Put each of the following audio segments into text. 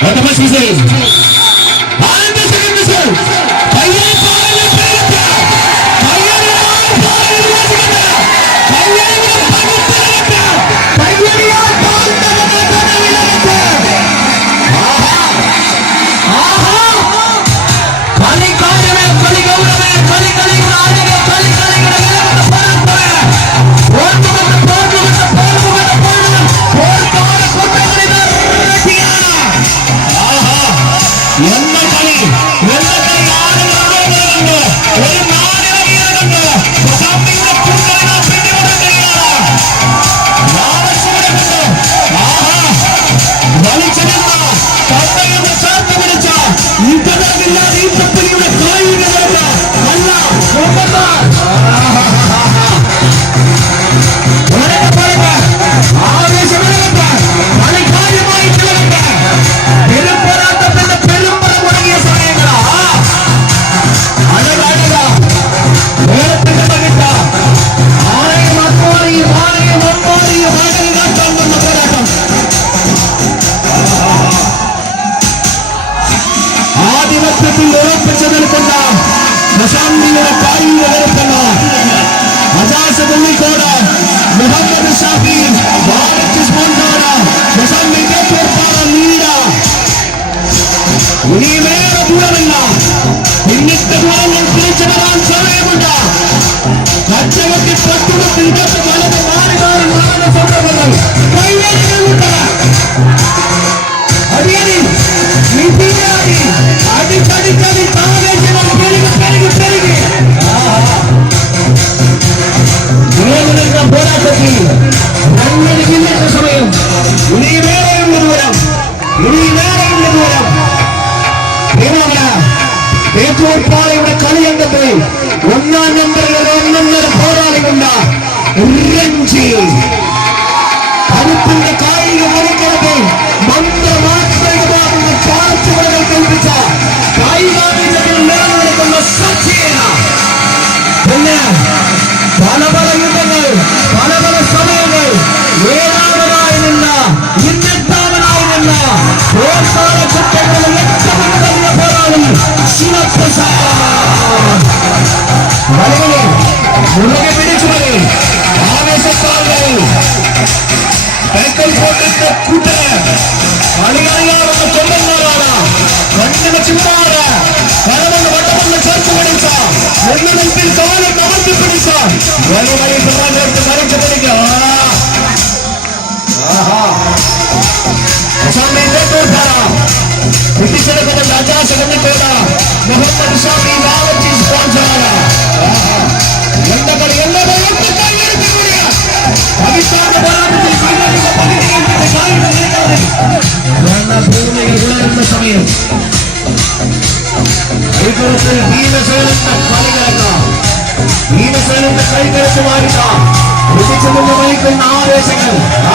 Bota mais cruzeiro. தண்ணியோட பாயில இருக்கலாம் அஜாஸ் பூமிக்கோட முகமது ஷாபி பாரத் ஸ்போன்டோட மசாமிக்கே போர்ப்பார நீடா நீ மேல பூரமில்ல இன்னித்த സമയം ഇനി വേറെയുള്ള ദൂരം ഇനി വേറെയുള്ള ദൂരം ഏറ്റവും പാളയുടെ കളി കണ്ടെത്തി ഒന്നാം നമ്പറിൽ ഒരു ഒന്നൊന്നര പോരാളികളുണ്ട് രഞ്ജി കരുത്തിന്റെ കായിക മറികടത്തിൽ ಅಭಿನಂದಿಸಿ ಸವಾಲ ಸಮರ್ಪಿಸಬೇಡಿ ಸರ್ ಒಂದು ಮನೆ ಸಮಾಜ ಕಾರ್ಯಕ್ರಮಗಳಿಗೆ ಬ್ರಿಟಿಷರ ರಾಜ ಸಗಣಿ ಕೋಲ ಮೊಹಮ್ಮದ್ ಶಾಹ ഭീമസേനത്തിൽ ഭീമസേനത്തെ കളികിറക്കാം ഭീമസേനത്തെ കളികിറക്കുമായിരിക്കാം കുതിച്ചു കൊണ്ട് വലിക്കുന്ന ആവേശങ്ങൾ ആ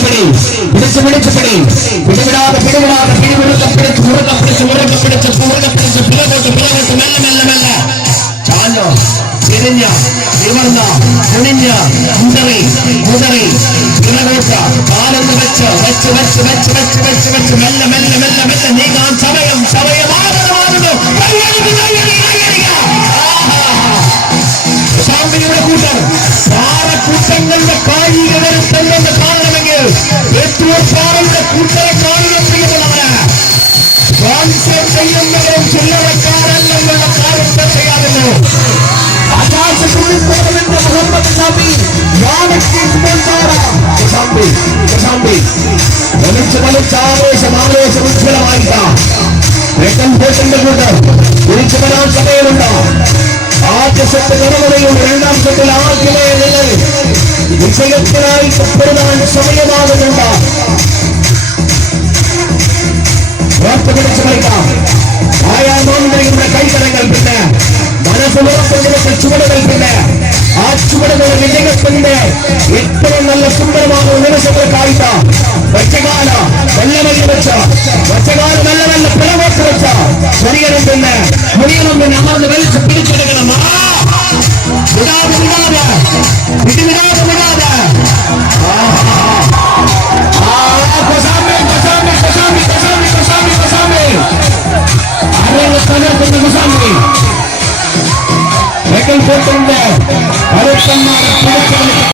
പിടി പിടിച്ച് പിടിച്ച് പിടി പിടിവിടാതെ പിടിവിടാതെ പിടിവിടുത്തം പിടിച്ച് മുറുക്കം പിടിച്ച് മുറുക്കം പിടിച്ച് മുറുക്കം പിടിച്ച് പിറകോട്ട് പിറകോട്ട് മെല്ലെ മെല്ലെ മെല്ലെ ചാഞ്ഞോ തിരിഞ്ഞ നിവർന്ന കുണിഞ്ഞ മുതറി മുതറി പിറകോട്ട കാലൊന്ന് നീങ്ങാൻ സമയം സമയം ആദരവാകുന്നു മനുഷ്യൻ ചെയ്യുന്നവരും ചില്ലറക്കാരല്ലെന്നുള്ള കാര്യത്തെ ചെയ്യാറുണ്ട് മുഹമ്മദ് നബി വലിച്ച് വലിച്ച് ആവേശം ആവേശം ഉജ്ജ്വലമായിട്ടാണ് കൂട്ടം തിരിച്ചു വരാൻ സമയമുണ്ടോ. ആദ്യ സെറ്റ് നിറവറയും രണ്ടാം സെറ്റിൽ ആദ്യമേ വിജയത്തിനായി പെരുമാൻ സമയമാകുന്നുണ്ട്. கைத்தடங்கள் பின்ன மனசுல கொண்டிருக்க சுவடுகள் பின்ன ஆச்சுவடுகள் நிலைகள் பின்ன எத்தனை நல்ல சுந்தரமான உணவு காய்த்தா? வச்சகால வல்லமையை வச்சா? வச்சகால நல்ல நல்ல பிளவாக்கு வச்சா? முனியனும் பின்ன முனியனும் பின்ன அமர்ந்து Maria.